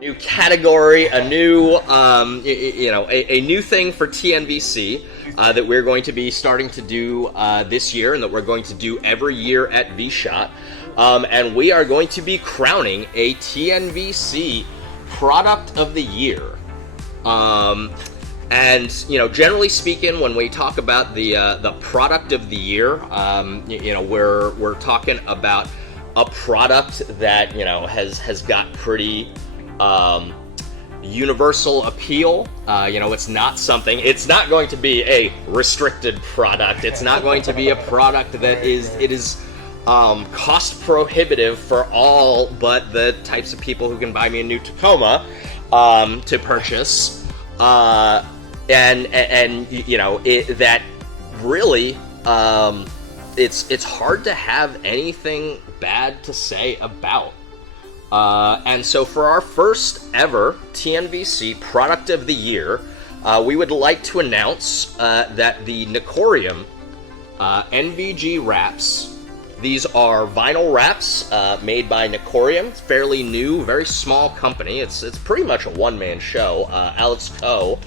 new category, a new, a new thing for TNVC that we're going to be starting to do this year, and that we're going to do every year at VSHOTT. And we are going to be crowning a TNVC Product of the Year. And generally speaking, when we talk about the Product of the Year, we're talking about a product that has got pretty universal appeal. It's not going to be a restricted product. It's not going to be a product that is cost prohibitive for all but the types of people who can buy me a new Tacoma to purchase. That really it's hard to have anything bad to say about. And so for our first ever TNVC Product of the Year, we would like to announce that the Nocorium NVG wraps. These are vinyl wraps made by Nocorium. It's fairly new, very small company. It's pretty much a one-man show. Alex Coe,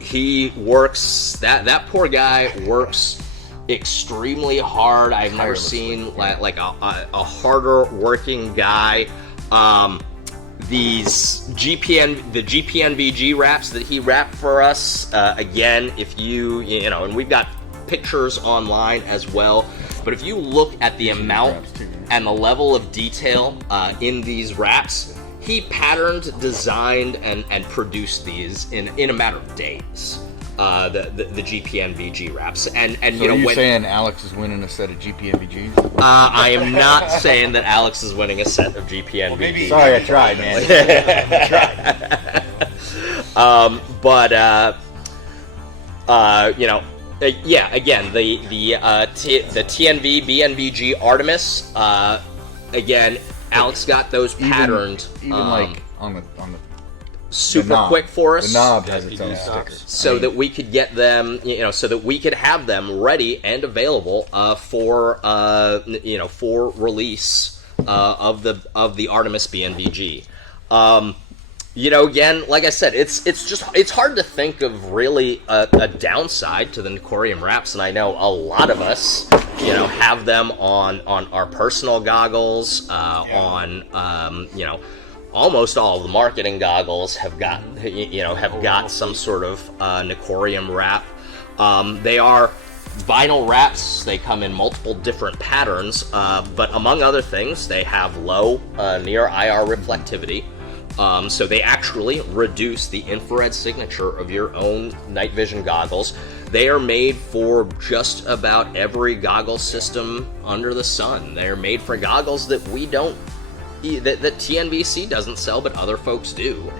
he works. That poor guy works extremely hard. I've never seen like a harder working guy. These the GPNVG wraps that he wrapped for us. Again, if and we've got pictures online as well. But if you look at the amount and the level of detail in these wraps, he patterned, designed, and produced these in a matter of days. The GPNVG wraps, and so you're saying Alex is winning a set of GPNVGs? I am not saying that Alex is winning a set of GPNVGs. Sorry, I tried, man. Again, the TNV BNVG Artemis. Again, Alex got those patterned. Even like on the super quick for us. The knob has its own sticker. So that we could get them, so that we could have them ready and available for release of the Artemis BNVG. Again, like I said, it's hard to think of really a downside to the Nocorium wraps, and I know a lot of us, have them on our personal goggles, almost all of the marketing goggles have got some sort of Nocorium wrap. They are vinyl wraps. They come in multiple different patterns, but among other things, they have low near IR reflectivity. So they actually reduce the infrared signature of your own night vision goggles. They are made for just about every goggle system under the sun. They're made for goggles that we don't, that TNVC doesn't sell, but other folks do.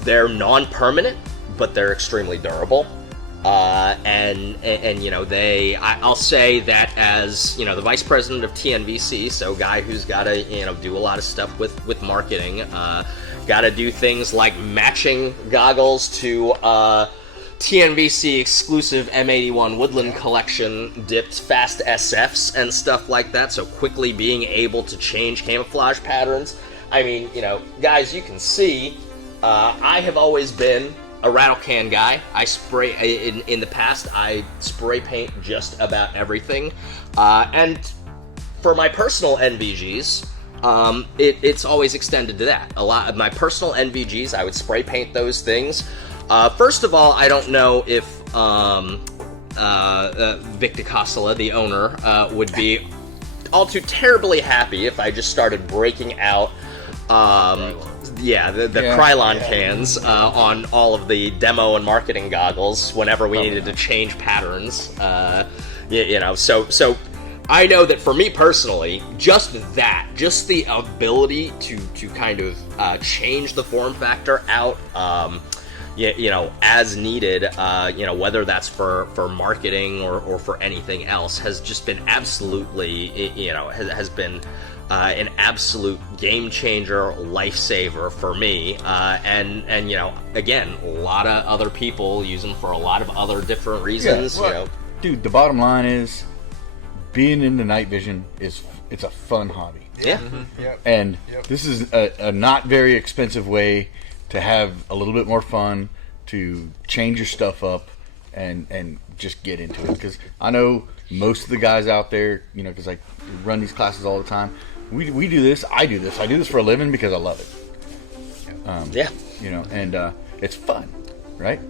They're non-permanent, but they're extremely durable. I'll say that as, the vice president of TNVC, so guy who's got to, do a lot of stuff with marketing, got to do things like matching goggles to TNVC exclusive M81 Woodland Collection dipped fast SFs and stuff like that, so quickly being able to change camouflage patterns. I mean, guys, you can see, I have always been a rattle can guy. I spray in the past. I spray paint just about everything, and for my personal NVGs, it's always extended to that. A lot of my personal NVGs, I would spray paint those things. First of all, I don't know if Victor Costola, the owner, would be all too terribly happy if I just started breaking out the Krylon cans on all of the demo and marketing goggles whenever we needed to change patterns. So I know that for me personally, just the ability to kind of change the form factor out, as needed, whether that's for marketing or for anything else, has just been absolutely, has been an absolute game changer, lifesaver for me, and again, a lot of other people use them for a lot of other different reasons. Dude, the bottom line is, being into night vision it's a fun hobby. Yeah. Yep. And Yep. this is a not very expensive way to have a little bit more fun, to change your stuff up, and just get into it. Because I know most of the guys out there, you know, because I run these classes all the time, we do this. I do this for a living because I love it. Yeah. You know, and it's fun, right?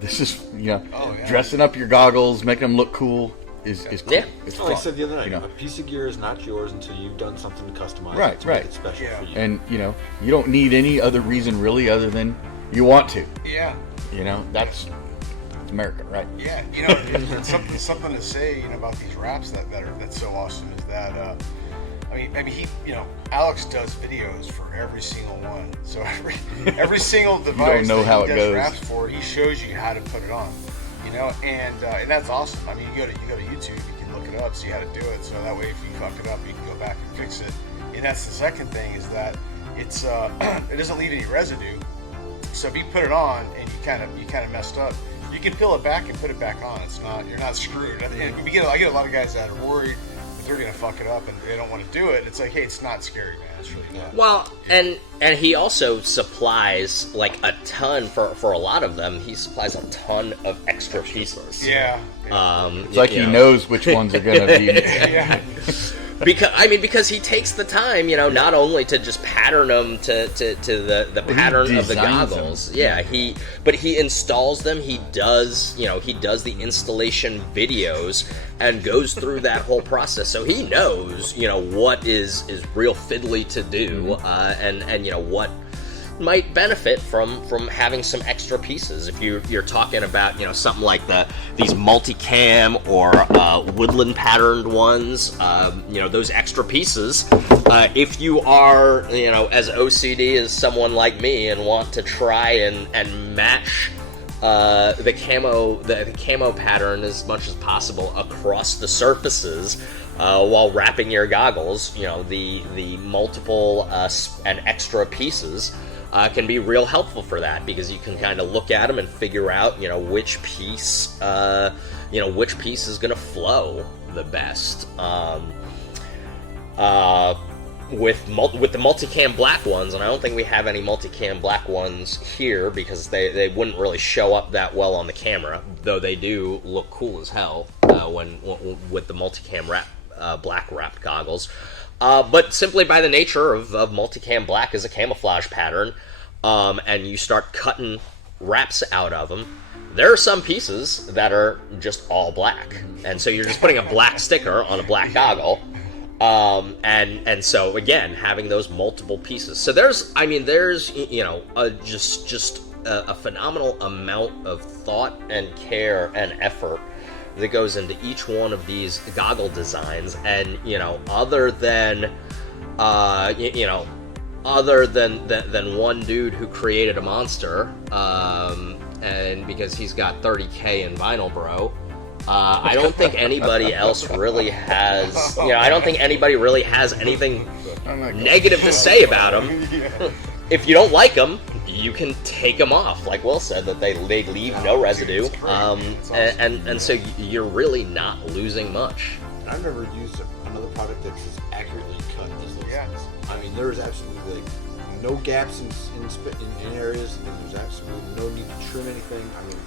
This is, you know, Oh, yeah. dressing up your goggles, making them look cool is cool. Yeah. It's Like I fun, said the other night, you know? a piece of gear is not yours until you've done something to customize Right, it to right. make it special Yeah. for you. And, you know, you don't need any other reason really other than you want to. Yeah. You know, that's America, right? Yeah, you know, it's something to say, you know, about these wraps that's so awesome is that, I mean, he, you know, Alex does videos for every single one. So every single device know that how he it does goes. wraps for, he shows you how to put it on. You know, and that's awesome. I mean, you go to YouTube, you can look it up, see how to do it. So that way, if you fuck it up, you can go back and fix it. And that's the second thing is that it's it doesn't leave any residue. So if you put it on and you kind of messed up, you can peel it back and put it back on. You're not screwed. And I get a lot of guys that are worried that they're gonna fuck it up and they don't want to do it. It's like, hey, it's not scary, man. It's really not. Well, and he also supplies like a ton for a lot of them. He supplies a ton of extra pieces. Yeah. It's like he knows which ones are going to be. Yeah. Because he takes the time, you know, not only to just pattern them to the pattern of the designs goggles. them. Yeah, but he installs them. He does the installation videos and goes through that whole process. So he knows, you know, what is real fiddly to do, and you know what might benefit from having some extra pieces. If you're talking about, you know, something like these multicam or woodland patterned ones, you know, those extra pieces, if you are, you know, as OCD as someone like me and want to try and match the camo pattern as much as possible across the surfaces while wrapping your goggles, you know, the multiple and extra pieces can be real helpful for that, because you can kind of look at them and figure out, you know, which piece is going to flow the best. With the multicam black ones, and I don't think we have any multicam black ones here because they wouldn't really show up that well on the camera, though they do look cool as hell when with the multicam black wrapped goggles. But simply by the nature of multicam black as a camouflage pattern, and you start cutting wraps out of them, there are some pieces that are just all black, and so you're just putting a black sticker on a black goggle. And so again, having those multiple pieces. So there's you know, just a phenomenal amount of thought and care and effort that goes into each one of these goggle designs. And, you know, other than one dude who created a monster, and because he's got 30K in Vinyl Bro, I don't think anybody else really has, you know, I don't think anybody really has anything negative to say about him. If you don't like them, you can take them off. Like Will said, that they leave no residue, and so you're really not losing much. I've never used another product that's as accurately cut as those things. I mean, there is absolutely like no gaps in areas, and there's absolutely no need to trim anything. I mean,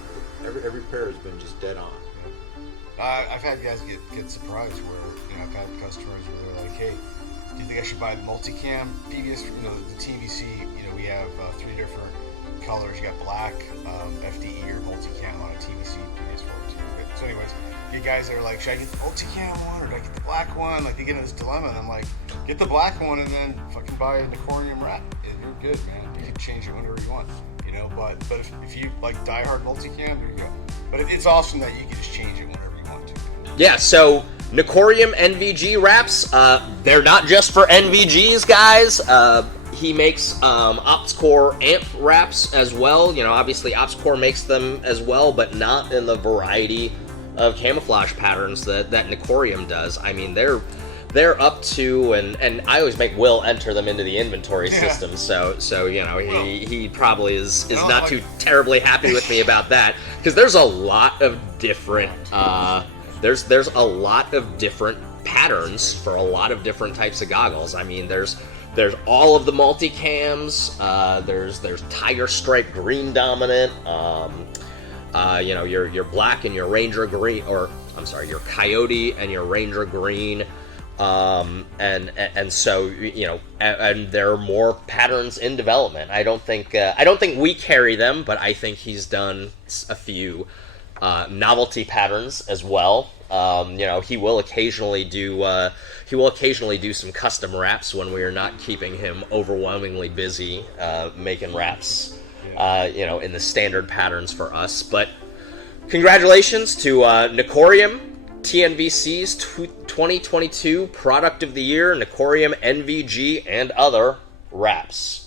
every pair has been just dead on. I've had guys get surprised where, you know, I've had customers where they're like, hey, do you think I should buy the multicam PVS? You know, the TNVC, you know, we have 3 different colors. You got black, FDE, or multicam on a TNVC PVS42. So anyways, you guys that are like, should I get the multicam one or do I get the black one? Like, they get in this dilemma, and I'm like, get the black one and then fucking buy a Nocorium wrap. You're good, man. You can change it whenever you want. You know, but if you like diehard multicam, there you go. But it's awesome that you can just change it whenever you want to. Yeah, so Nocorium NVG wraps, they're not just for NVGs, guys. He makes OpsCore amp wraps as well. You know, obviously OpsCore makes them as well, but not in the variety of camouflage patterns that Nocorium does. I mean, they're up to, and I always make Will enter them into the inventory system, so you know, he probably is not too terribly happy with me about that, because there's a lot of different there's a lot of different patterns patterns for a lot of different types of goggles. I mean, there's all of the multicams. There's Tiger Stripe green dominant. You know, your black and your Ranger green, or I'm sorry, your Coyote and your Ranger green. And so, you know, and there are more patterns in development. I don't think we carry them, but I think he's done a few novelty patterns as well. You know, he will occasionally do some custom wraps when we are not keeping him overwhelmingly busy making wraps. You know, in the standard patterns for us. But congratulations to Nocorium, TNVC's 2022 Product of the Year, Nocorium NVG, and other wraps.